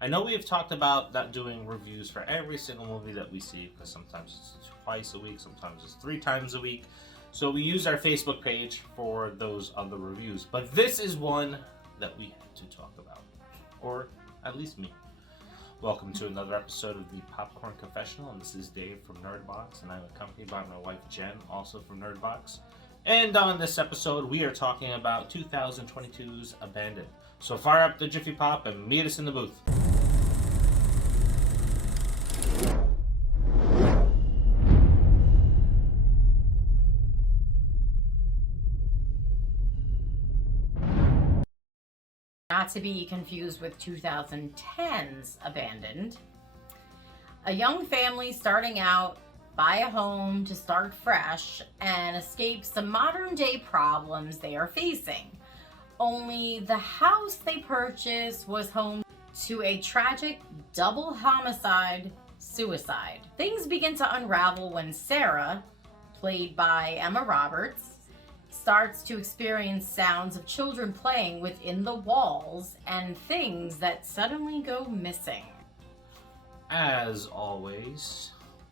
I know we have talked about not doing reviews for every single movie that we see, because sometimes it's twice a week, sometimes it's 3 times a week. So we use our Facebook page for those other reviews. But this is one that we had to talk about, or at least me. Welcome to another episode of the Popcorn Confessional, and this is Dave from Nerdbox, and I'm accompanied by my wife Jen, also from Nerdbox. And on this episode, we are talking about 2022's Abandoned. So fire up the Jiffy Pop and meet us in the booth. Not to be confused with 2010's Abandoned. A young family starting out buy a home to start fresh and escape some modern day problems they are facing. Only the house they purchased was home to a tragic double homicide suicide. Things begin to unravel when Sarah, played by Emma Roberts, starts to experience sounds of children playing within the walls and things that suddenly go missing. As always,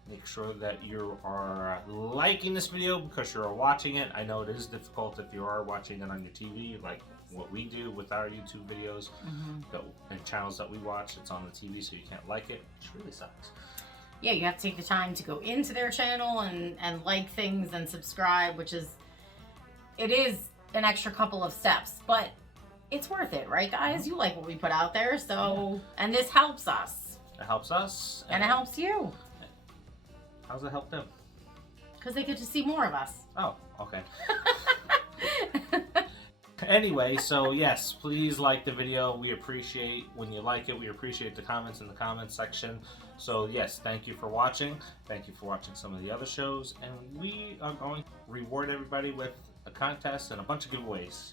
make sure that you are liking this video because you're watching it. I know it is difficult if you are watching it on your TV, like what we do with our YouTube videos and channels that we watch. It's on the TV, so you can't like it. It really sucks. Yeah, you have to take the time to go into their channel and like things and subscribe, which is, it is an extra couple of steps, but it's worth it, right, guys? You like what we put out there, so, and this helps us. It helps us. And it helps you. How does it help them? Because they get to see more of us. Oh, okay. Anyway, so yes, please like the video. We appreciate when you like it. We appreciate the comments in the comments section. So yes, thank you for watching. Thank you for watching some of the other shows. And we are going to reward everybody with a contest and a bunch of giveaways.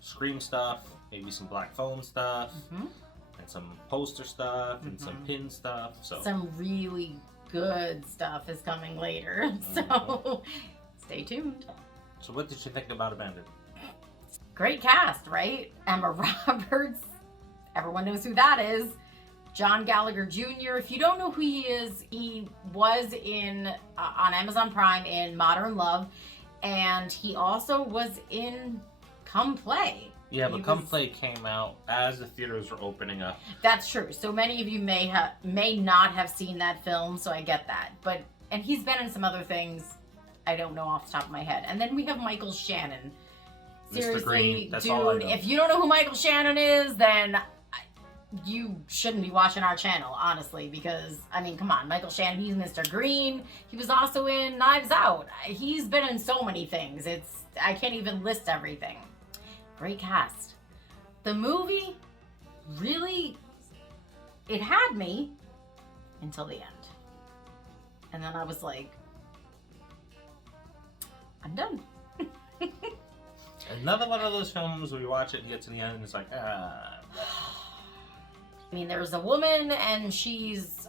Scream stuff, maybe some black foam stuff, and some poster stuff, and some pin stuff. So some really good stuff is coming later. So stay tuned. So what did you think about Abandoned? Great cast, right? Emma Roberts, everyone knows who that is. John Gallagher Jr. If you don't know who he is, he was in on Amazon Prime in Modern Love, and he also was in Come Play. Yeah, but Come Play came out as the theaters were opening up. That's true. So many of you may not have seen that film, so I get that. And he's been in some other things I don't know off the top of my head. And then we have Michael Shannon. Seriously, Mr. Green, that's dude, all I know. If you don't know who Michael Shannon is, then you shouldn't be watching our channel, honestly, because, I mean, come on, Michael Shannon, he's Mr. Green. He was also in Knives Out. He's been in so many things. I can't even list everything. Great cast. The movie, really, it had me until the end. And then I was like, I'm done. Another one of those films where you watch it and get to the end and it's like, ah. I mean, there's a woman and she's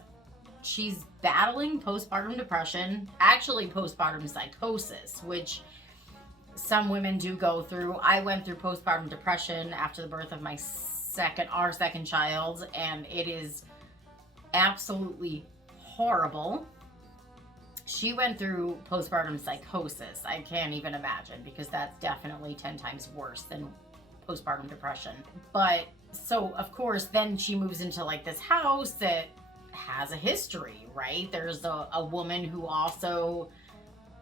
battling postpartum depression, actually postpartum psychosis, which some women do go through. I went through postpartum depression after the birth of our second child, and it is absolutely horrible. She went through postpartum psychosis. I can't even imagine, because that's definitely 10 times worse than postpartum depression. But so of course then she moves into like this house that has a history, right? There's a woman who also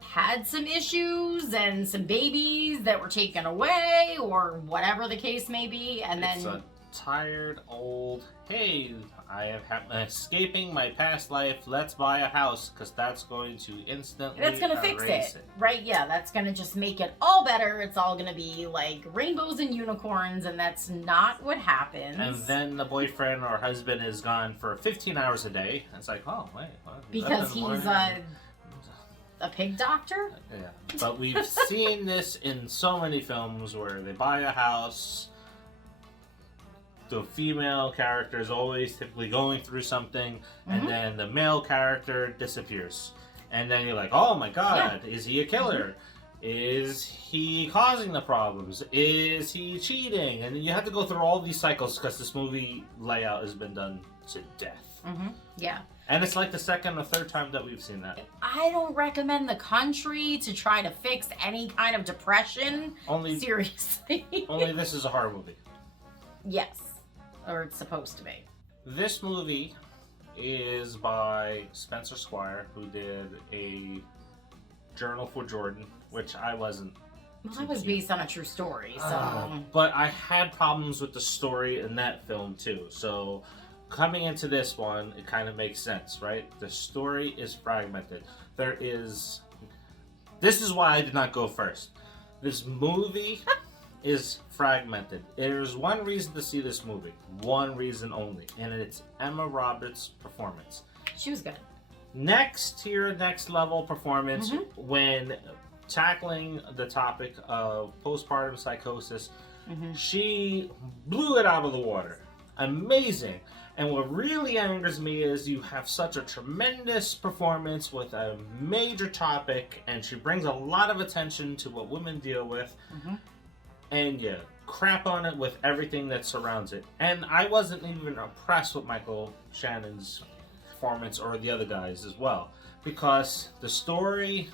had some issues and some babies that were taken away, or whatever the case may be, and It's a tired old, hey, I am escaping my past life, let's buy a house, because that's going to instantly that's gonna fix it, right? Yeah, that's gonna just make it all better. It's all gonna be like rainbows and unicorns, and that's not what happens. And then the boyfriend or husband is gone for 15 hours a day. It's like, oh, wait. What? Because he's a pig doctor? Yeah, but we've seen this in so many films where they buy a house, the female character is always typically going through something, and then the male character disappears. And then you're like, oh my god, is he a killer? Is he causing the problems? Is he cheating? And you have to go through all these cycles because this movie layout has been done to death. Yeah. And it's like the second or third time that we've seen that. I don't recommend the country to try to fix any kind of depression. Seriously. Only this is a horror movie. Yes. Or it's supposed to be. This movie is by Spencer Squire, who did a Journal for Jordan, which I wasn't. Well, that was based on a true story, so. But I had problems with the story in that film too. So coming into this one, it kind of makes sense, right? The story is fragmented. This is why I did not go first. This movie is fragmented. There's one reason to see this movie. One reason only. And it's Emma Roberts' performance. She was good. Next tier, next level performance when tackling the topic of postpartum psychosis. She blew it out of the water. Amazing. And what really angers me is you have such a tremendous performance with a major topic, and she brings a lot of attention to what women deal with, and you crap on it with everything that surrounds it. And I wasn't even impressed with Michael Shannon's performance or the other guys as well, because the story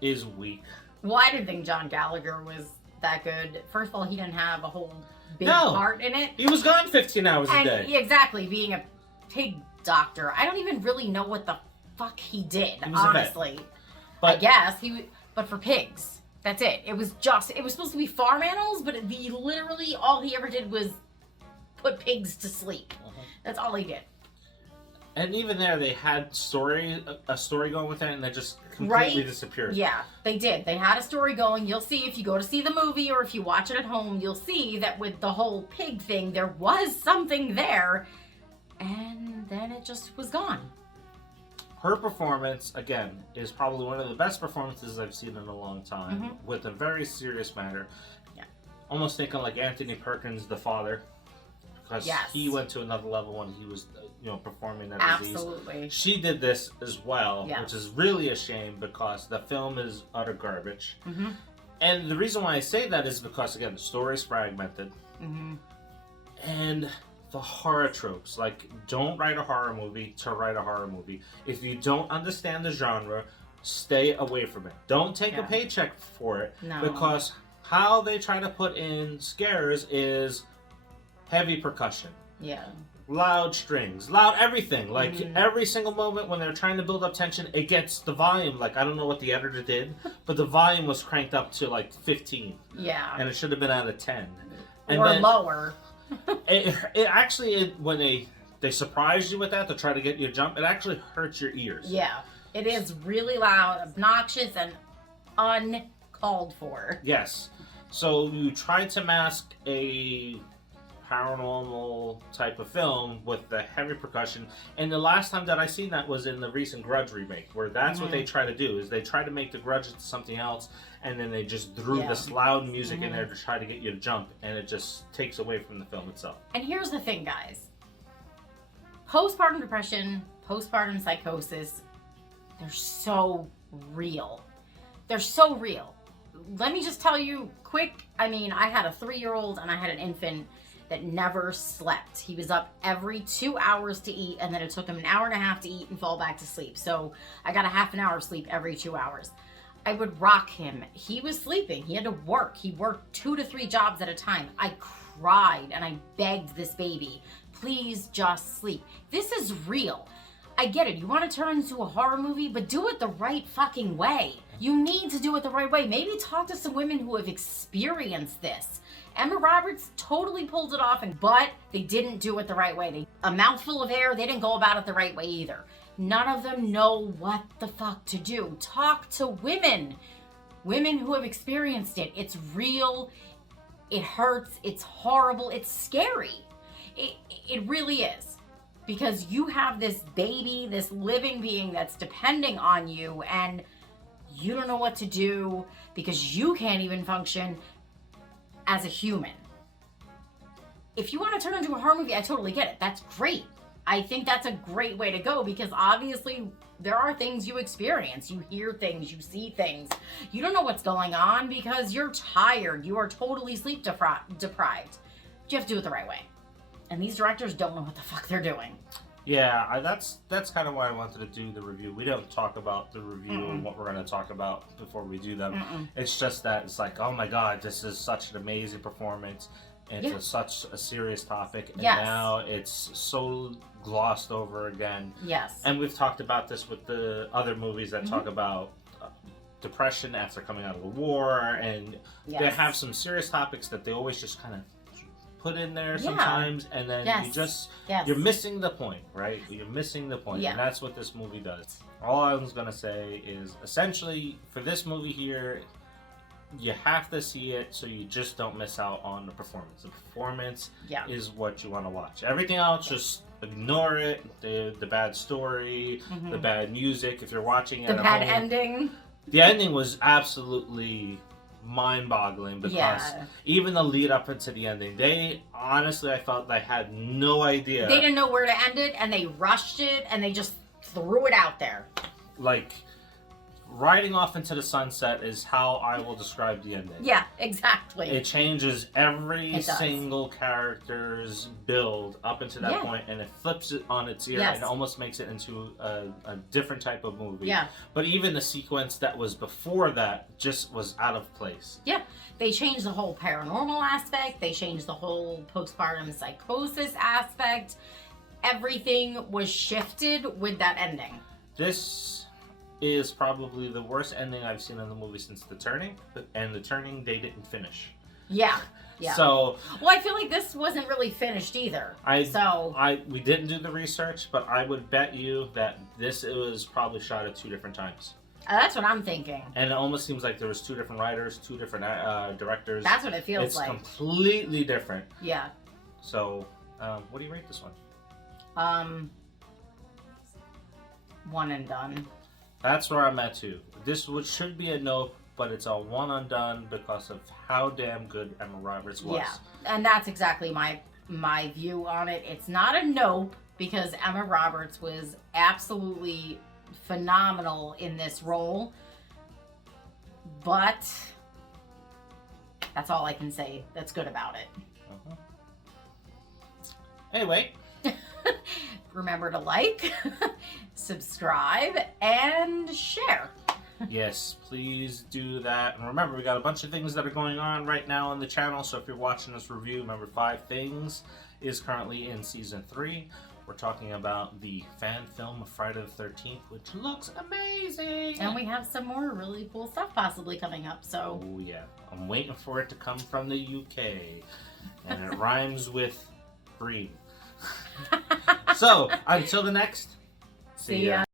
is weak. Well, I didn't think John Gallagher was that good. First of all, he didn't have a whole big part in it. He was gone 15 hours a day. Exactly, being a pig doctor. I don't even really know what the fuck he did, honestly. I guess but for pigs. That's it. It was supposed to be farm animals, but literally all he ever did was put pigs to sleep. That's all he did. And even there, they had a story going with it, and that just completely disappeared. Yeah, they did. They had a story going. You'll see if you go to see the movie or if you watch it at home, you'll see that with the whole pig thing, there was something there, and then it just was gone. Her performance, again, is probably one of the best performances I've seen in a long time, with a very serious matter. Yeah. Almost thinking like Anthony Perkins, the father, because he went to another level when he was, performing that disease. Absolutely. She did this as well, which is really a shame because the film is utter garbage. And the reason why I say that is because, again, the story is fragmented, and the horror tropes. Like, don't write a horror movie to write a horror movie. If you don't understand the genre, stay away from it. Don't take a paycheck for it. No. Because how they try to put in scares is heavy percussion. Yeah. Loud strings, loud everything. Like, every single moment when they're trying to build up tension, it gets the volume. Like, I don't know what the editor did, but the volume was cranked up to, like, 15. Yeah. And it should have been out of 10. And or lower. it actually, when they surprise you with that to try to get you to jump, it actually hurts your ears. Yeah. It is really loud, obnoxious, and uncalled for. Yes. So you try to mask a paranormal type of film with the heavy percussion, and the last time that I seen that was in the recent Grudge remake, where that's what they try to do, is they try to make the Grudge into something else, and then they just threw this loud music in there to try to get you to jump, and it just takes away from the film itself. And here's the thing, guys. Postpartum depression, postpartum psychosis, they're so real. They're so real. Let me just tell you quick, I had a 3-year-old and I had an infant that never slept. He was up every 2 hours to eat, and then it took him an hour and a half to eat and fall back to sleep. So I got a half an hour of sleep every 2 hours. I would rock him. He was sleeping. He had to work. He worked 2 to 3 jobs at a time. I cried and I begged this baby, please just sleep. This is real. I get it. You want to turn into a horror movie, but do it the right fucking way. You need to do it the right way. Maybe talk to some women who have experienced this. Emma Roberts totally pulled it off, but they didn't do it the right way. A mouthful of air, they didn't go about it the right way either. None of them know what the fuck to do. Talk to women. Women who have experienced it. It's real. It hurts. It's horrible. It's scary. It really is. Because you have this baby, this living being that's depending on you, and you don't know what to do because you can't even function as a human. If you want to turn into a horror movie, I totally get it. That's great. I think that's a great way to go, because obviously there are things you experience. You hear things, you see things. You don't know what's going on because you're tired. You are totally sleep deprived. You have to do it the right way. And these directors don't know what the fuck they're doing. Yeah, that's kind of why I wanted to do the review. We don't talk about the review and what we're going to talk about before we do them. It's just that it's like, oh my god, this is such an amazing performance. And it's such a serious topic, and now it's so glossed over again. Yes. And we've talked about this with the other movies that talk about depression after coming out of a war, and they have some serious topics that they always just kind of put in there sometimes, and then you're missing the point, right? You're missing the point, and that's what this movie does. All I was gonna say is, essentially, for this movie here, you have to see it so you just don't miss out on the performance. The performance is what you want to watch. Everything else, just ignore it. The bad story, the bad music. If you're watching it, the bad ending. The ending was absolutely mind-boggling, because even the lead up into the ending, they honestly, I felt they had no idea. They didn't know where to end it, and they rushed it, and they just threw it out there. Like, riding off into the sunset is how I will describe the ending. Yeah, exactly. It changes every single character's build up into that point, and it flips it on its ear and almost makes it into a different type of movie. Yeah. But even the sequence that was before that just was out of place. Yeah. They changed the whole paranormal aspect. They changed the whole postpartum psychosis aspect. Everything was shifted with that ending. This is probably the worst ending I've seen in the movie since The Turning, and The Turning they didn't finish. Yeah. So, well, I feel like this wasn't really finished either. We didn't do the research, but I would bet you that this was probably shot at 2 different times. That's what I'm thinking. And it almost seems like there was 2 different writers, 2 different directors. That's what it feels like. It's completely different. Yeah. So, what do you rate this one? 1 and done. That's where I'm at too. This should be a nope, but it's a 1 and done because of how damn good Emma Roberts was. Yeah, and that's exactly my view on it. It's not a nope, because Emma Roberts was absolutely phenomenal in this role, but that's all I can say that's good about it. Anyway. Remember to like, subscribe, and share. Yes, please do that. And remember, we got a bunch of things that are going on right now on the channel. So if you're watching this review, remember 5 Things is currently in season 3. We're talking about the fan film of Friday the 13th, which looks amazing. And we have some more really cool stuff possibly coming up. So. Oh yeah, I'm waiting for it to come from the UK, and it rhymes with green. So, until the next, See ya.